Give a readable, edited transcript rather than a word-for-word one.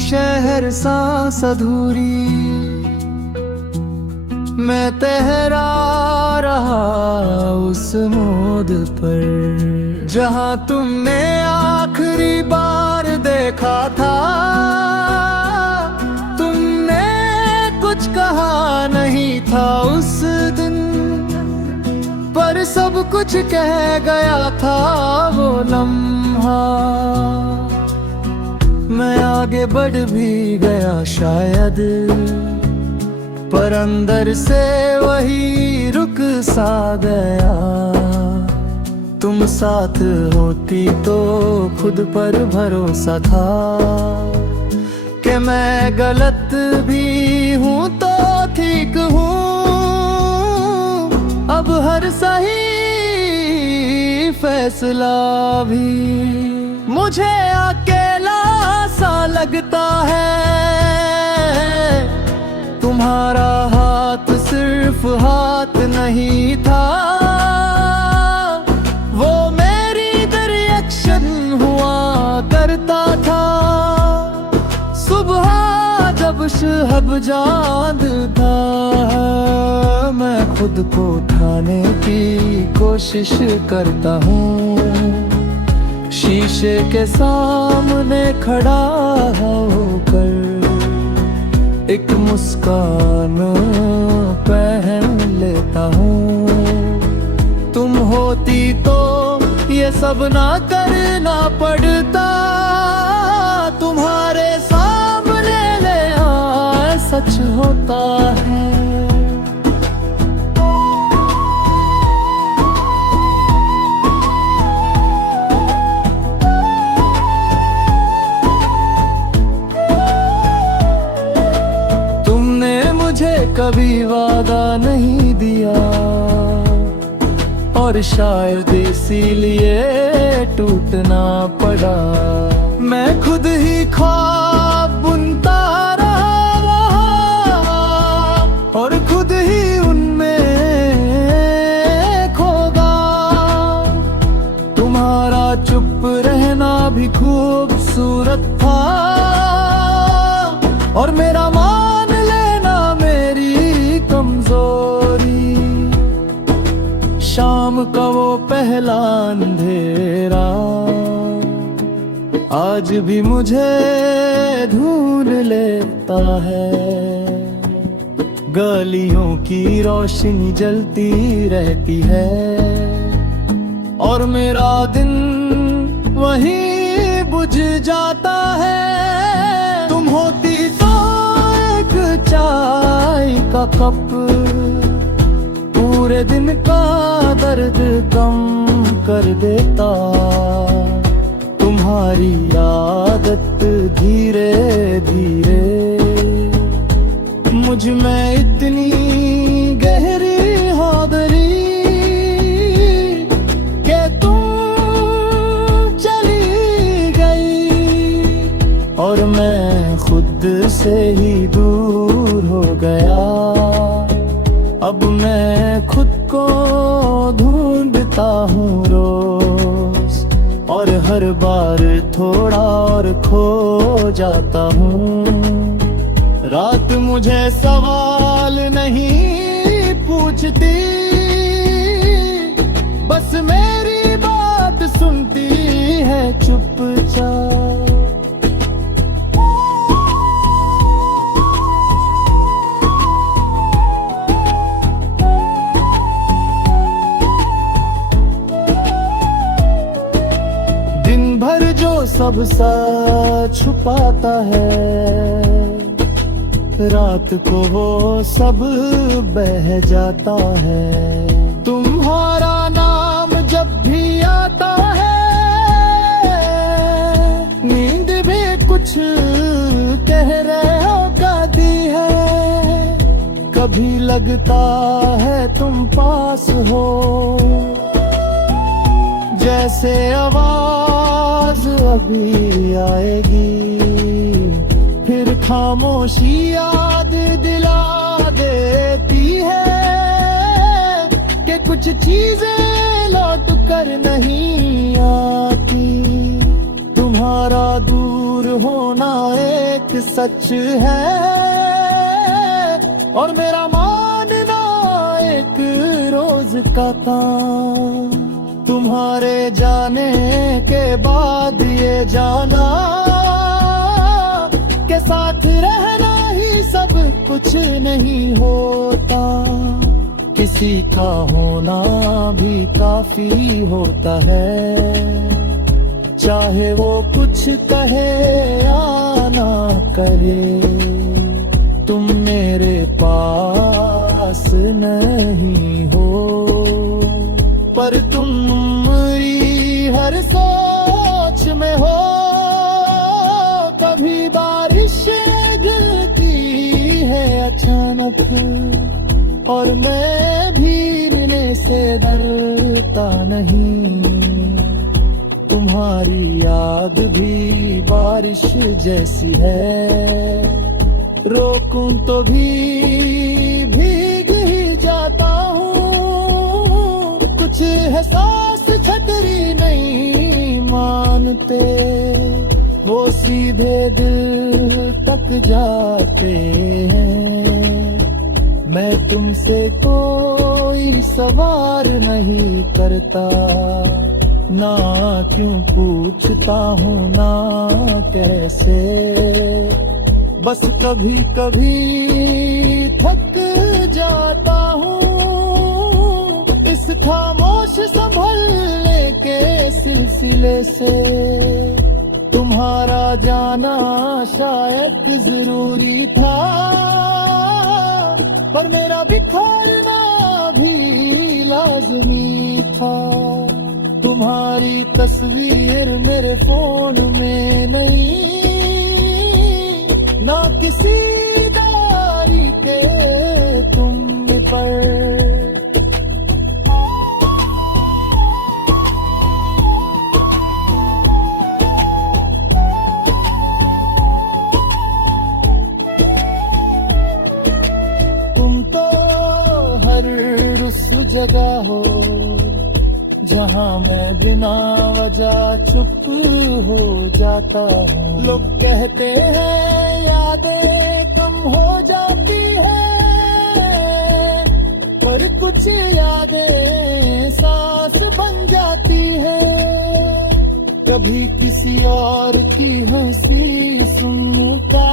शहर सांस अधूरी, मैं तहरा रहा उस मोड़ पर जहां तुमने आखिरी बार देखा था। तुमने कुछ कहा नहीं था उस दिन, पर सब कुछ कह गया था वो लम्हा। मैं आगे बढ़ भी गया शायद, पर अंदर से वही रुक सा गया। तुम साथ होती तो खुद पर भरोसा था कि मैं गलत भी हूँ तो ठीक हूँ। अब हर सही फैसला भी मुझे अकेला सा लगता है। तुम्हारा हाथ सिर्फ हाथ नहीं था, वो मेरी डायरेक्शन हुआ करता था। सुबह जब शहब जानता है, मैं खुद को उठाने की कोशिश करता हूँ। शीशे के सामने खड़ा होकर एक मुस्कान पहन लेता हूँ। तुम होती तो ये सब ना करना पड़ता। तुम्हारे सामने ले आए सच होता है। कभी वादा नहीं दिया और शायद इसीलिए टूटना पड़ा। मैं खुद ही ख्वाब बुनता रहा और खुद ही उनमें खोगा। तुम्हारा चुप रहना भी खूबसूरत था और मेरा शाम का वो पहला अंधेरा आज भी मुझे ढूंढ लेता है। गलियों की रोशनी जलती रहती है और मेरा दिन वहीं बुझ जाता है। तुम होती तो एक चाय का कप पूरे दिन का दर्द कम कर देता। तुम्हारी आदत धीरे धीरे मुझ में इतनी गहरी हो गई कि तुम चली गई और मैं खुद से ही दूर हो गया। अब मैं खुद को ढूंढता हूँ रोज और हर बार थोड़ा और खो जाता हूँ। रात मुझे सवाल नहीं पूछती, बस मेरी बात सुनती है चुपचाप। सब सच छुपाता है, रात को वो सब बह जाता है। तुम्हारा नाम जब भी आता है, नींद भी कुछ कह रहे हो गाती है। कभी लगता है तुम पास हो, जैसे आवाज अभी आएगी, फिर खामोशी याद दिला देती है कि कुछ चीजें लौट कर नहीं आती। तुम्हारा दूर होना एक एक सच है और मेरा मानना एक रोज का काम। तुम्हारे जाने के बाद ये जाना के साथ रहना ही सब कुछ नहीं होता, किसी का होना भी काफी होता है। चाहे वो कुछ कहे या ना करे, तुम मेरे पास नहीं हो, पर तुम मेरी हर सोच में हो। कभी बारिश गिरती है अचानक और मैं भीगने से डरता नहीं। तुम्हारी याद भी बारिश जैसी है, रोकूं तो भी भीग ही जाता हूँ। कुछ एहसास छतरी नहीं मानते, वो सीधे दिल तक जाते हैं। मैं तुमसे कोई सवाल नहीं करता, ना क्यों पूछता हूँ ना कैसे। बस कभी कभी थक जाता हूँ इस खामोश संभलने के सिलसिले से। तुम्हारा जाना शायद जरूरी था, पर मेरा बिखरना भी लाजमी था। तुम्हारी तस्वीर मेरे फोन में नहीं, ना किसी डायरी के तुम पर। तुम तो हर उस जगह हो जहाँ मैं बिना वजह चुप हो जाता हूँ। लोग कहते हैं यादें कम हो जाती है, पर कुछ यादें सांस बन जाती है। कभी किसी और की हंसी सुनता